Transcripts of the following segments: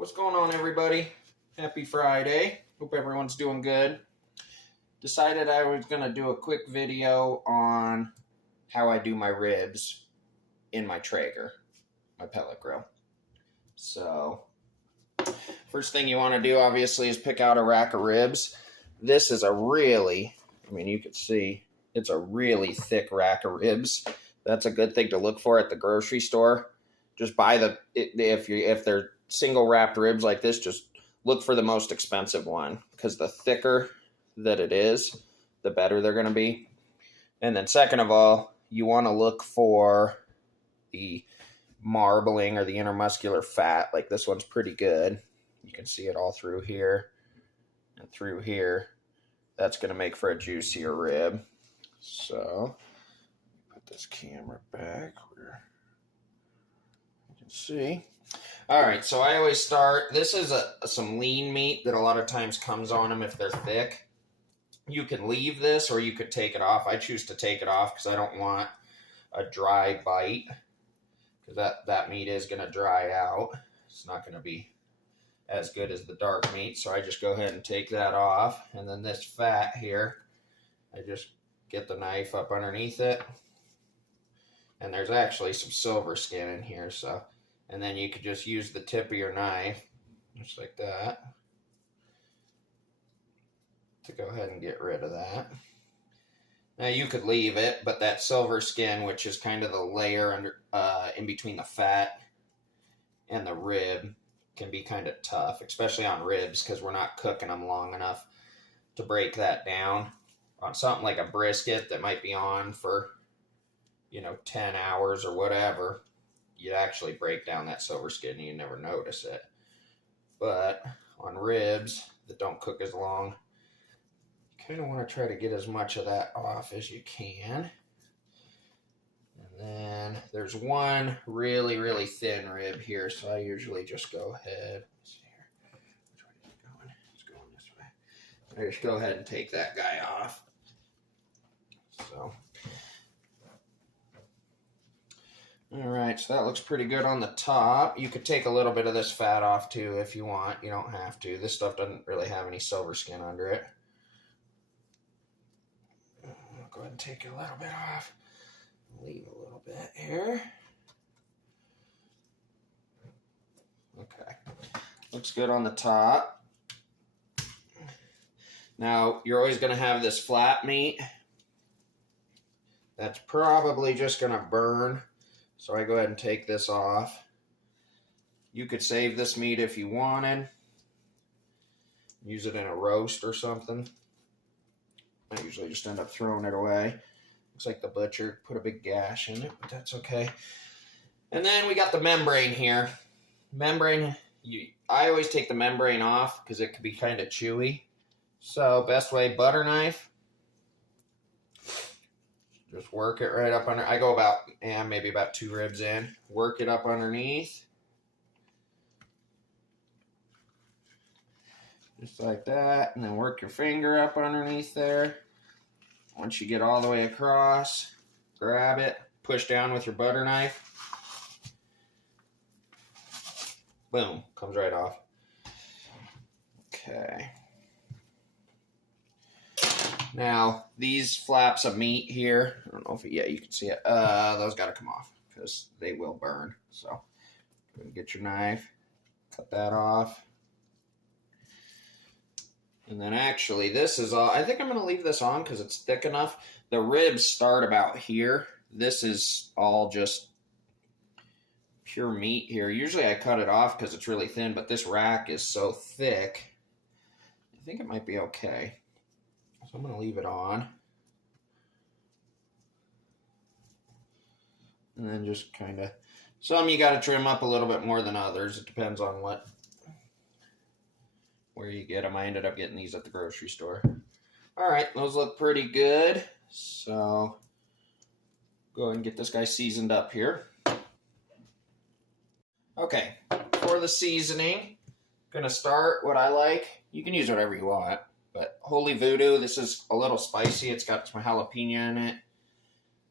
What's going on, everybody? Happy Friday. Hope everyone's doing good. Decided I was going to do a quick video on how I do my ribs in my Traeger, my pellet grill. So, first thing you want to do, obviously, is pick out a rack of ribs. This is a really, you can see, it's a really thick rack of ribs. That's a good thing to look for at the grocery store. Just buy if they're single wrapped ribs like this, just look for the most expensive one, because the thicker that it is, the better they're going to be. And then second of all, you want to look for the marbling or the intermuscular fat. Like this one's pretty good. You can see it all through here and through here. That's going to make for a juicier rib. So put this camera back where you can see. All right, so I always start, this is some lean meat that a lot of times comes on them if they're thick. You can leave this or you could take it off. I choose to take it off because I don't want a dry bite, because that meat is going to dry out. It's not going to be as good as the dark meat, so I just go ahead and take that off. And then this fat here, I just get the knife up underneath it. And there's actually some silver skin in here, so... And then you could just use the tip of your knife, just like that, to go ahead and get rid of that. Now you could leave it, but that silver skin, which is kind of the layer under, in between the fat and the rib, can be kind of tough, especially on ribs, because we're not cooking them long enough to break that down. On something like a brisket that might be on for, 10 hours or whatever, you'd actually break down that silver skin and you never notice it. But on ribs that don't cook as long, you kind of want to try to get as much of that off as you can. And then there's one really, really thin rib here, so I usually just go ahead. Let's see here. Which way is it going? It's going this way. I just go ahead and take that guy off. So... Alright, so that looks pretty good on the top. You could take a little bit of this fat off too if you want. You don't have to. This stuff doesn't really have any silver skin under it. I'll go ahead and take a little bit off. Leave a little bit here. Okay. Looks good on the top. Now, you're always going to have this flat meat. That's probably just going to burn. So I go ahead and take this off. You could save this meat if you wanted. Use it in a roast or something. I usually just end up throwing it away. Looks like the butcher put a big gash in it, but that's okay. And then we got the membrane here. Membrane, I always take the membrane off because it could be kind of chewy. So best way, butter knife. Just work it right up under. I go about, maybe about 2 ribs in. Work it up underneath. Just like that. And then work your finger up underneath there. Once you get all the way across, grab it, push down with your butter knife. Boom, comes right off. Okay. Now, these flaps of meat here, I don't know if you can see it. Those got to come off because they will burn. So, get your knife, cut that off. And then actually, this is all, I think I'm going to leave this on because it's thick enough. The ribs start about here. This is all just pure meat here. Usually I cut it off because it's really thin, but this rack is so thick, I think it might be okay. So I'm going to leave it on. And then just kind of, some you got to trim up a little bit more than others. It depends on where you get them. I ended up getting these at the grocery store. All right, those look pretty good. So go ahead and get this guy seasoned up here. Okay, for the seasoning, going to start what I like. You can use whatever you want. But Holy Voodoo, this is a little spicy. It's got some jalapeno in it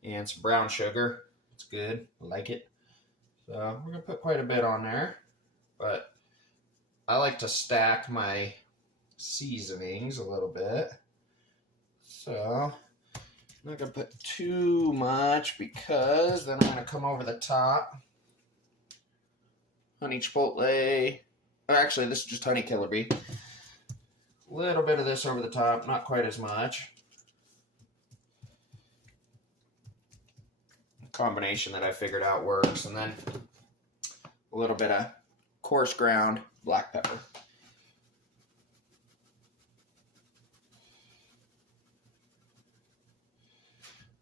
and some brown sugar. It's good. I like it. So we're going to put quite a bit on there. But I like to stack my seasonings a little bit. So I'm not going to put too much because then I'm going to come over the top. Honey chipotle. Or actually, this is just honey killer bee. A little bit of this over the top, not quite as much. Combination that I figured out works, and then a little bit of coarse ground black pepper.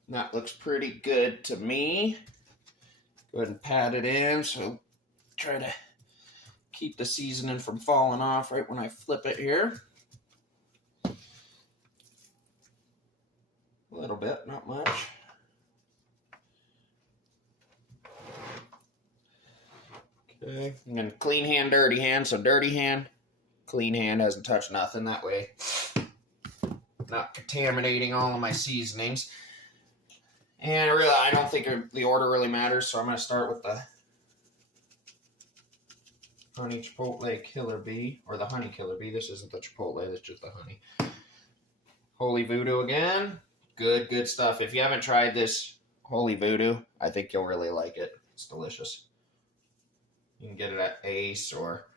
That looks pretty good to me. Go ahead and pat it in, so try to keep the seasoning from falling off right when I flip it here. A little bit, not much. Okay, and then clean hand, dirty hand. So dirty hand, clean hand, hasn't touched nothing. That way, not contaminating all of my seasonings. And really, I don't think the order really matters, so I'm going to start with the honey chipotle killer bee, or the honey killer bee. This isn't the chipotle, that's just the honey. Holy Voodoo again. Good, good stuff. If you haven't tried this Holy Voodoo, I think you'll really like it. It's delicious. You can get it at Ace, or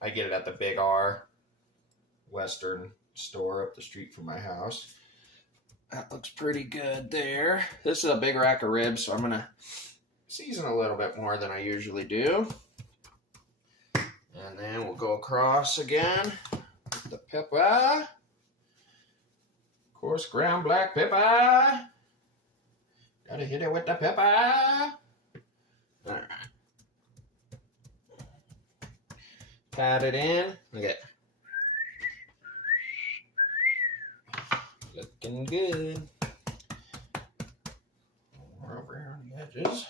I get it at the Big R Western store up the street from my house. That looks pretty good there. This is a big rack of ribs, so I'm going to season a little bit more than I usually do. And then we'll go across again with the pepper. Coarse ground black pepper. Gotta hit it with the pepper. All right. Pat it in. Look at it. Looking good. More over here on the edges.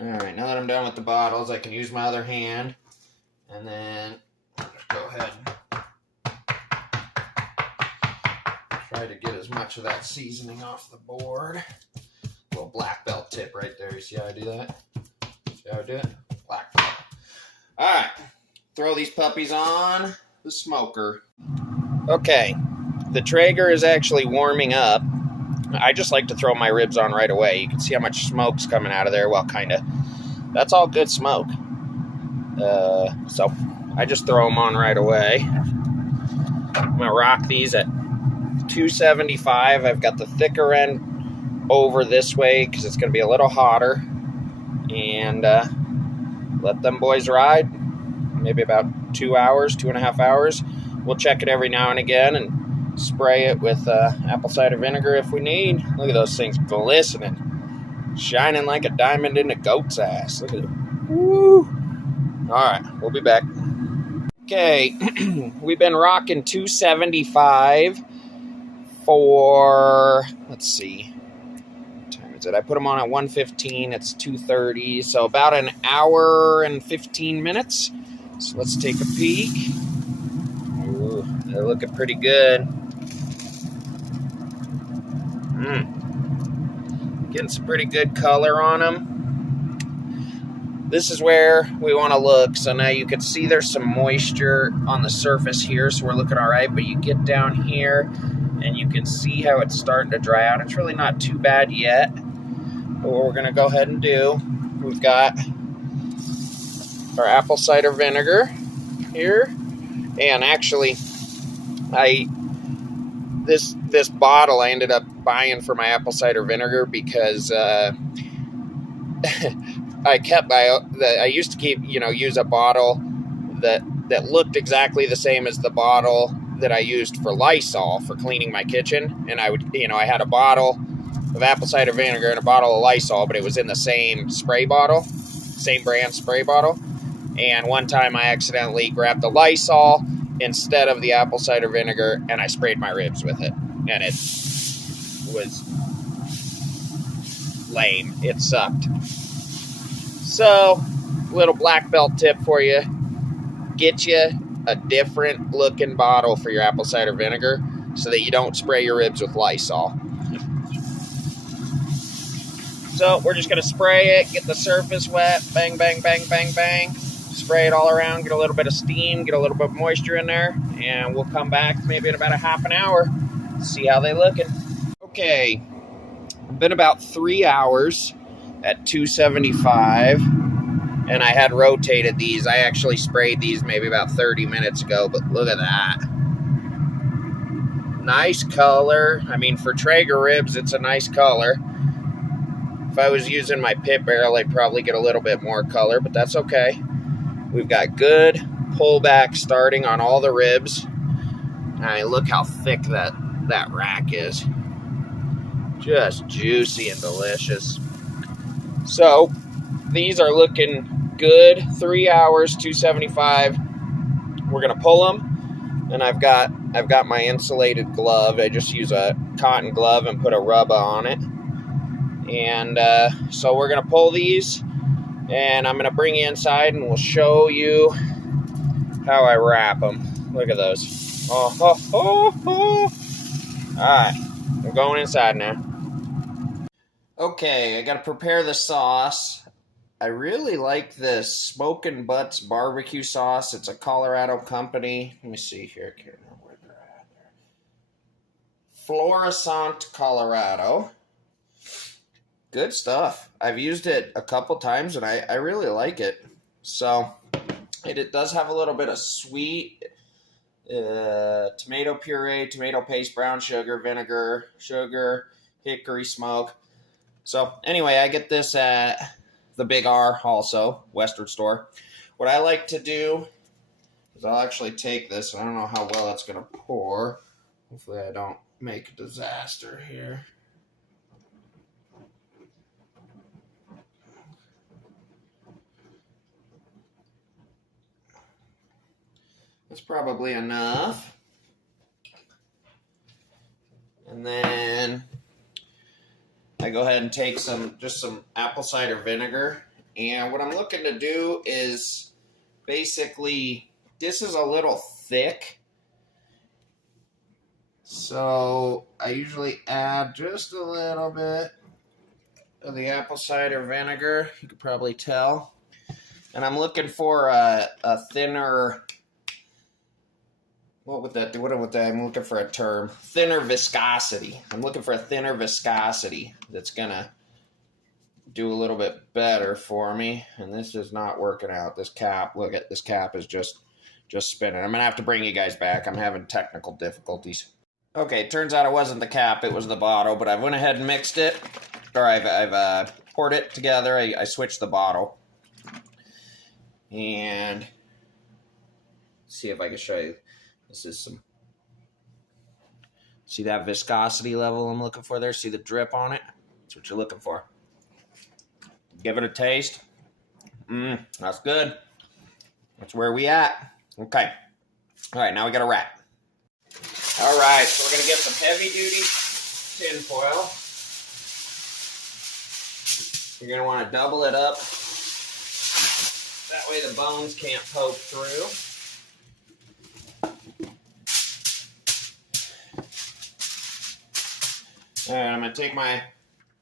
Alright, now that I'm done with the bottles, I can use my other hand. And then I'll just go ahead and try to get as much of that seasoning off the board. Little black belt tip right there. You see how I do that? See how I do it? Black belt. Alright, throw these puppies on the smoker. Okay, the Traeger is actually warming up. I just like to throw my ribs on right away. You can see how much smoke's coming out of there. Well, kind of. That's all good smoke. So I just throw them on right away. I'm going to rock these at 275. I've got the thicker end over this way because it's going to be a little hotter. And let them boys ride. Maybe about 2 hours, 2.5 hours. We'll check it every now and again and spray it with apple cider vinegar if we need. Look at those things glistening, shining like a diamond in a goat's ass. Look at it. Woo! All right, we'll be back. Okay, we've been rocking 275 for, let's see, what time is it? I put them on at 1:15. It's 2:30, so about an hour and 15 minutes. So let's take a peek. Ooh, they're looking pretty good. Getting some pretty good color on them. This is where we want to look. So now you can see there's some moisture on the surface here, so we're looking all right. But you get down here, and you can see how it's starting to dry out. It's really not too bad yet. But what we're going to go ahead and do, we've got our apple cider vinegar here. And actually, this bottle I ended up buying for my apple cider vinegar because I used to use a bottle that looked exactly the same as the bottle that I used for Lysol for cleaning my kitchen. And I had a bottle of apple cider vinegar and a bottle of Lysol, but it was in the same spray bottle, same brand spray bottle. And one time I accidentally grabbed the Lysol instead of the apple cider vinegar, and I sprayed my ribs with it. And it was lame. It sucked. So, little black belt tip for you. Get you a different looking bottle for your apple cider vinegar so that you don't spray your ribs with Lysol. So we're just going to spray it, get the surface wet, bang, bang, bang, bang, bang. Spray it all around, get a little bit of steam, get a little bit of moisture in there, and we'll come back maybe in about a half an hour, see how they're looking. Okay, it's been about 3 hours at 275, and I had rotated these. I actually sprayed these maybe about 30 minutes ago, but look at that. Nice color. I mean, for Traeger ribs, it's a nice color. If I was using my pit barrel, I'd probably get a little bit more color, but that's okay. We've got good pullback starting on all the ribs. I mean, look how thick that rack is. Just juicy and delicious. So these are looking good. 3 hours, 275. We're gonna pull them, and I've got my insulated glove. I just use a cotton glove and put a rubber on it. And so we're gonna pull these, and I'm gonna bring you inside, and we'll show you how I wrap them. Look at those. Oh, oh, oh, oh. All right, we're going inside now. Okay, I gotta prepare the sauce. I really like this Smokin' Butts barbecue sauce. It's a Colorado company. Let me see here. I can't remember where they're at. Florissant, Colorado. Good stuff. I've used it a couple times, and I really like it. So it does have a little bit of sweet tomato puree, tomato paste, brown sugar, vinegar, sugar, hickory smoke. So anyway, I get this at the Big R also, Western store. What I like to do is I'll actually take this. I don't know how well that's going to pour. Hopefully I don't make a disaster here. That's probably enough. And then I go ahead and take just some apple cider vinegar. And what I'm looking to do is basically, this is a little thick. So I usually add just a little bit of the apple cider vinegar. You could probably tell. And I'm looking for a thinner, what would that do? What would that? I'm looking for a term. Thinner viscosity. I'm looking for a thinner viscosity that's gonna do a little bit better for me. And this is not working out. This cap, look at this cap is just spinning. I'm gonna have to bring you guys back. I'm having technical difficulties. Okay, it turns out it wasn't the cap, it was the bottle. But I went ahead and mixed it, or I've poured it together. I switched the bottle, and see if I can show you. This is some, see that viscosity level I'm looking for there? See the drip on it? That's what you're looking for. Give it a taste. That's good. That's where we at. Okay. All right, now we got to wrap. All right, so we're going to get some heavy-duty tin foil. You're going to want to double it up. That way the bones can't poke through. All right, I'm going to take my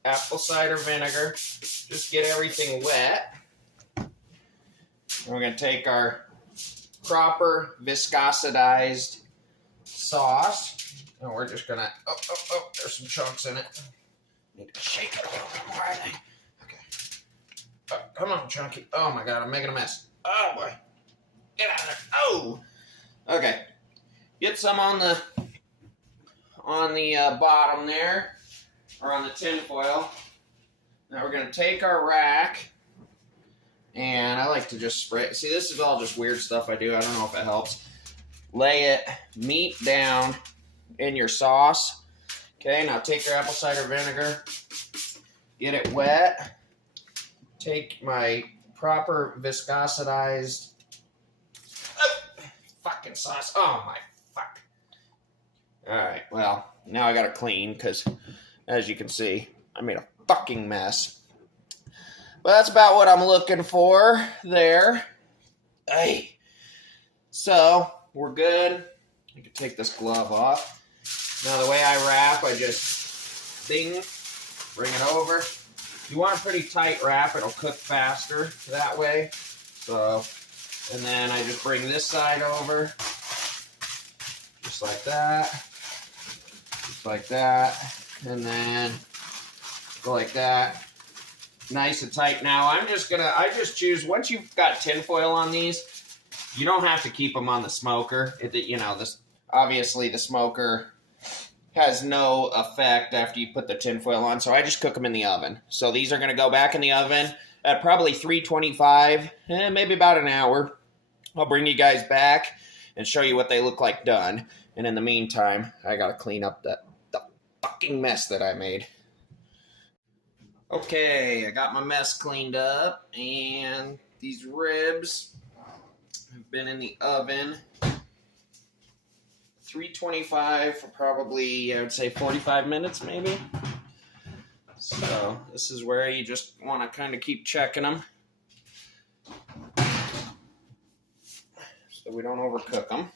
apple cider vinegar, just get everything wet. And we're going to take our proper viscositized sauce, and we're just going to, oh, there's some chunks in it. Need to shake it a little bit more, I think. Okay. Oh, come on, Chunky. Oh, my God, I'm making a mess. Oh, boy. Get out of there. Oh! Okay. Get some on the bottom there, or on the tin foil. Now we're going to take our rack, and I like to just spray. See, this is all just weird stuff I do. I don't know if it helps. Lay it meat down in your sauce. Okay, now take your apple cider vinegar, get it wet. Take my proper viscositized fucking sauce. Oh my fuck. Alright, well, now I gotta clean because, as you can see, I made a fucking mess. But that's about what I'm looking for there. Hey. So, we're good. You can take this glove off. Now, the way I wrap, I just ding, bring it over, You want a pretty tight wrap. It'll cook faster that way. So, and then I just bring this side over. Just like that. Just like that. And then go like that. Nice and tight. Now I just choose, once you've got tinfoil on these, you don't have to keep them on the smoker. Obviously the smoker has no effect after you put the tinfoil on, so I just cook them in the oven. So these are gonna go back in the oven at probably 325, maybe about an hour. I'll bring you guys back and show you what they look like done. And in the meantime, I gotta clean up the fucking mess that I made. Okay, I got my mess cleaned up, and these ribs have been in the oven 325 for probably, I would say, 45 minutes maybe. So this is where you just want to kind of keep checking them so we don't overcook them.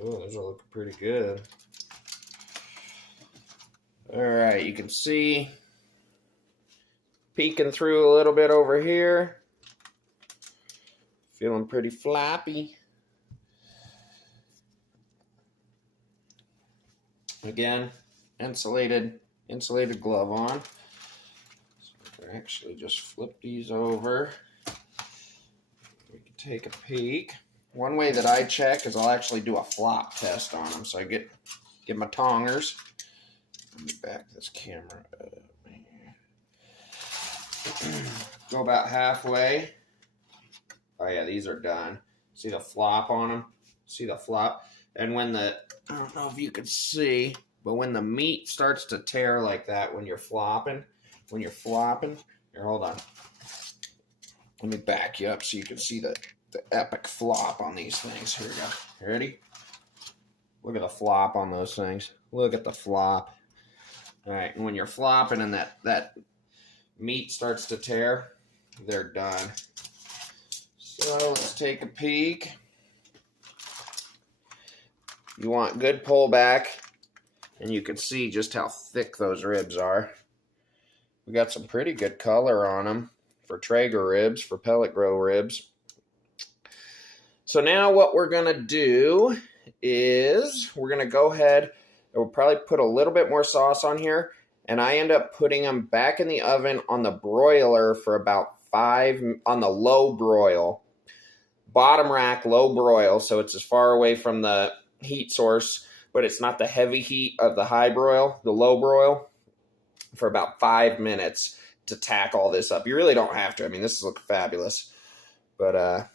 Oh, those are looking pretty good. All right, you can see peeking through a little bit over here. Feeling pretty floppy. Again, insulated glove on. So we can actually just flip these over. We can take a peek. One way that I check is I'll actually do a flop test on them. So I get my tongers. Let me back this camera up. Go about halfway. Oh yeah, these are done. See the flop on them? See the flop? And when I don't know if you can see, but when the meat starts to tear like that when you're flopping, here, hold on. Let me back you up so you can see the epic flop on these things. Here we go. You ready? Look at the flop on those things. Look at the flop. All right, and when you're flopping and that meat starts to tear, they're done. So let's take a peek. You want good pullback, and you can see just how thick those ribs are. We got some pretty good color on them for Traeger ribs, for pellet grow ribs. So now what we're going to do is we're going to go ahead and we'll probably put a little bit more sauce on here, and I end up putting them back in the oven on the broiler for about 5, on the low broil. Bottom rack, low broil, so it's as far away from the heat source, but it's not the heavy heat of the high broil, the low broil, for about 5 minutes to tack all this up. You really don't have to. I mean, this looks fabulous. But,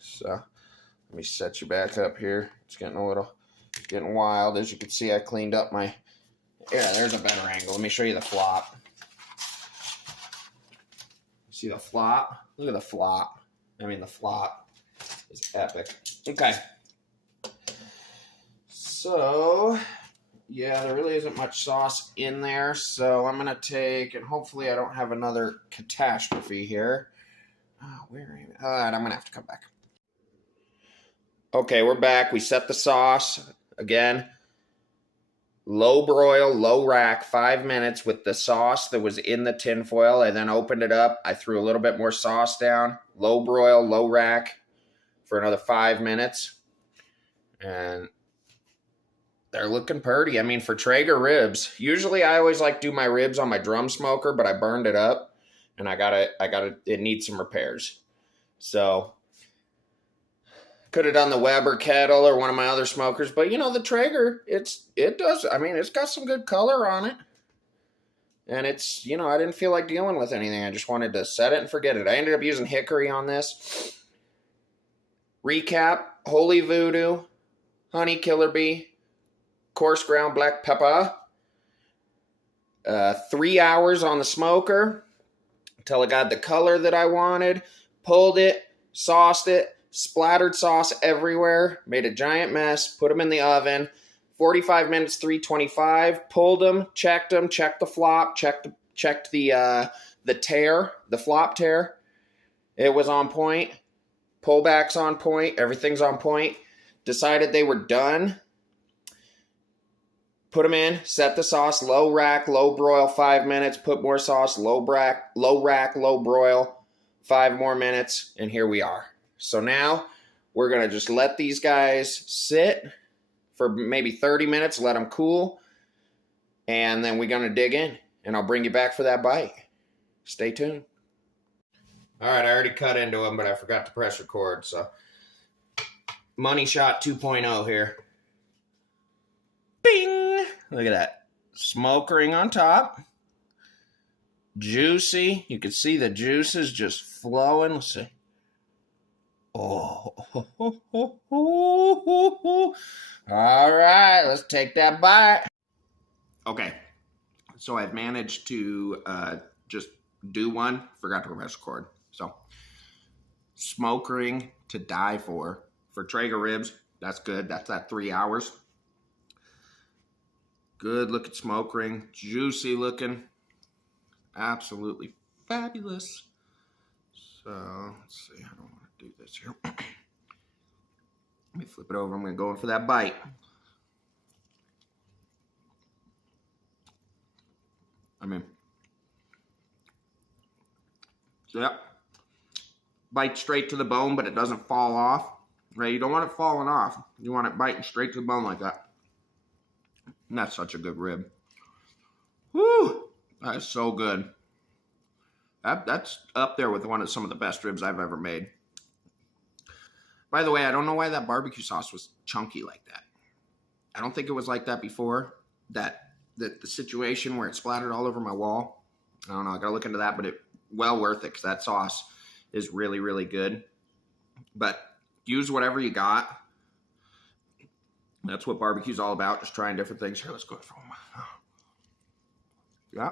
so, let me set you back up here. It's getting wild. As you can see, I cleaned up my, yeah, there's a better angle. Let me show you the flop. See the flop? Look at the flop. I mean, the flop is epic. Okay. So, yeah, there really isn't much sauce in there. So I'm going to take, and hopefully I don't have another catastrophe here. Oh, where am I? All right, I'm going to have to come back. Okay, we're back. We set the sauce. Again, low broil, low rack, 5 minutes with the sauce that was in the tin foil. I then opened it up. I threw a little bit more sauce down. Low broil, low rack for another 5 minutes. And they're looking pretty. I mean, for Traeger ribs, usually I always like do my ribs on my drum smoker, but I burned it up and it needs some repairs. So could have done the Weber kettle or one of my other smokers, but you know, the Traeger, it does, I mean, it's got some good color on it. And it's, you know, I didn't feel like dealing with anything. I just wanted to set it and forget it. I ended up using hickory on this. Recap: Holy Voodoo, Honey Killer Bee, coarse ground black pepper. 3 hours on the smoker until it got the color that I wanted. Pulled it, sauced it, splattered sauce everywhere, made a giant mess, put them in the oven. 45 minutes, 325. Pulled them, checked the flop, checked the tear, the flop tear. It was on point. Pullback's on point. Everything's on point. Decided they were done. Put them in. Set the sauce. Low rack, low broil, 5 minutes. Put more sauce. Low rack, low broil, 5 more minutes. And here we are. So now we're going to just let these guys sit for maybe 30 minutes. Let them cool. And then we're going to dig in. And I'll bring you back for that bite. Stay tuned. All right, I already cut into them, but I forgot to press record. So, Money Shot 2.0 here. Bing! Look at that. Smoke ring on top. Juicy. You can see the juices just flowing. Let's see. Oh. All right, let's take that bite. Okay. So I've managed to just do one. Forgot to press record. So, smoke ring to die for Traeger ribs. That's good. That's at 3 hours. Good looking smoke ring. Juicy looking. Absolutely fabulous. So, let's see. I don't want to do this here. Let me flip it over. I'm going to go in for that bite. So, yeah. Bite straight to the bone, but it doesn't fall off. Right? You don't want it falling off. You want it biting straight to the bone like that. And that's such a good rib. Woo! That is so good. That's up there with some of the best ribs I've ever made. By the way, I don't know why that barbecue sauce was chunky like that. I don't think it was like that before. The situation where it splattered all over my wall. I don't know. I got to look into that, but it well worth it because that sauce is really, really good. But use whatever you got. That's what barbecue's all about, just trying different things. Here, let's go for one. Yeah.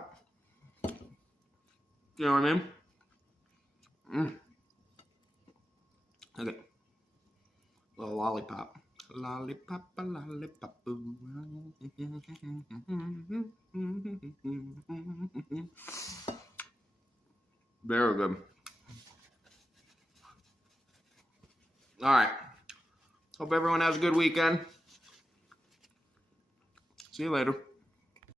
You know what I mean? Okay. Little lollipop. Lollipop, a lollipop. Very good. All right. Hope everyone has a good weekend. See you later.